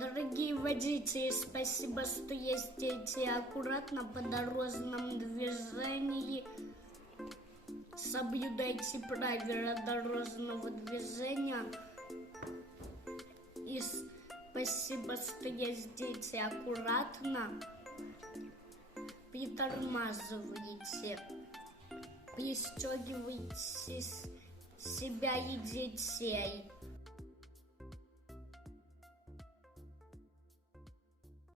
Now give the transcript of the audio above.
Дорогие водители, спасибо, что ездите аккуратно по дорожному движению. Соблюдайте правила дорожного движения. И спасибо, что ездите аккуратно. Притормаживайте. Пристегивайте себя и детей.